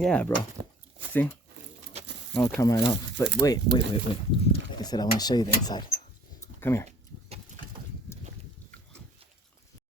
Yeah, bro. See? I'll come right up. But wait. Like I said, I want to show you the inside. Come here.